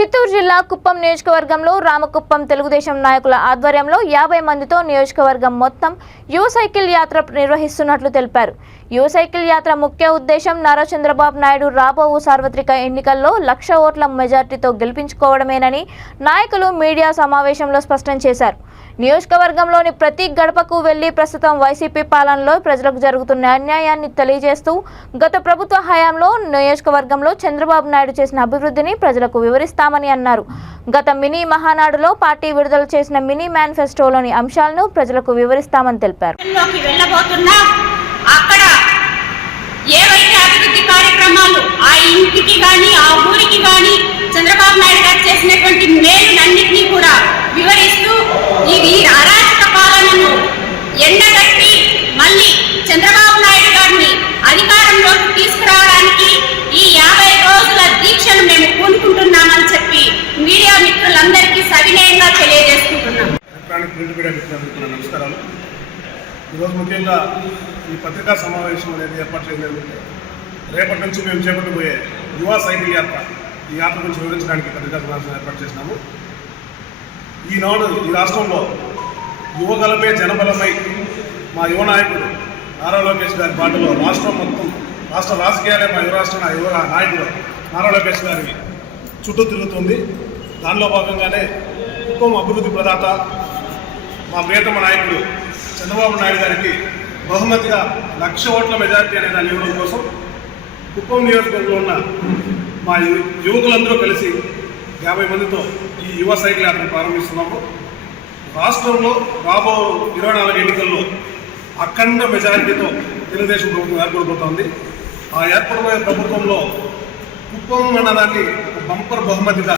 చిత్తూరు జిల్లా కుప్పం నియోజకవర్గంలో రామకుప్పం తెలుగుదేశం నాయకుల ఆధ్వర్యంలో 50 మందితో నియోజకవర్గం మొత్తం యువ సైకిల్ యాత్ర నిర్వహిస్తున్నట్లు తెలిపారు. యువ సైకిల్ యాత్ర ముఖ్య ఉద్దేశం నారా చంద్రబాబు నాయుడు రాబోవు సార్వత్రిక ఎన్నికల్లో 1,00,000 ఓట్ల మెజార్టీతో గెలిపించుకోవడమేనని నాయకులు మీడియా సమావేశంలో స్పష్టం చేశారు. నియోజకవర్గంలోని ప్రతి గడపకు వెళ్లి ప్రస్తుతం వైసీపీ పాలనలో ప్రజలకు జరుగుతున్న అన్యాయాన్ని తెలియజేస్తూ గత ప్రభుత్వ హయాంలో నియోజకవర్గంలో చంద్రబాబు నాయుడు చేసిన అభివృద్ధిని ప్రజలకు వివరిస్తామని అన్నారు. గత మినీ మహానాడులో పార్టీ విడుదల చేసిన మినీ మేనిఫెస్టోలోని అంశాలను ప్రజలకు వివరిస్తామని తెలిపారు. చంద్రబాబు నాయుడు గారు చేసినటువంటి మేలులన్నింటినీ కూడా వివరిస్తూ ఈ అరాచక పాలనను ఎండగట్టి మళ్ళీ చంద్రబాబు నాయుడు గారిని అధికారంలోకి తీసుకురావడానికి ఈ 50 రోజుల దీక్షను మేము పూనుకుంటున్నామని చెప్పి మీడియా మిత్రులందరికీ సవినయంగా తెలియజేసుకుంటున్నాం. నమస్కారాలు. ఈరోజు ముఖ్యంగా ఈ పత్రికా సమావేశం అనేది ఏర్పాటు చేయలేదు. రేపటి నుంచి మేము చేపట్టబోయే యువ సైకిల్ యాత్ర, ఈ యాత్ర గురించి వివరించడానికి పత్రికా సమావేశం ఏర్పాటు చేసినాము. ఈనాడు ఈ రాష్ట్రంలో యువగలమే జనబలమై మా యువ నాయకుడు నారా లోకేష్ గారి బాటలో రాష్ట్రం మొత్తం, రాష్ట్ర రాజకీయాలే మా యువ నాయకుడు నారా లోకేష్ గారికి చుట్టూ తిరుగుతుంది. దానిలో భాగంగానే కుప్పం అభివృద్ధి ప్రదాత మా ప్రియతమ నాయకుడు చంద్రబాబు నాయుడు గారికి బహుమతిగా 1,00,000 ఓట్ల మెజార్టీ అనే దాన్ని ఇవ్వడం కోసం కుప్పం నియోజకవర్గంలో ఉన్న మా యువకులందరూ కలిసి 50 మందితో ఈ యువ సైకిల్ యాత్రను ప్రారంభిస్తున్నాము. రాష్ట్రంలో రాబో 24 ఎన్నికల్లో అఖండ మెజారిటీతో తెలుగుదేశం ప్రభుత్వం ఏర్పడిపోతుంది. ఆ ఏర్పడబోయే ప్రభుత్వంలో కుప్పం అన్నదాన్ని బంపర్ బహుమతిగా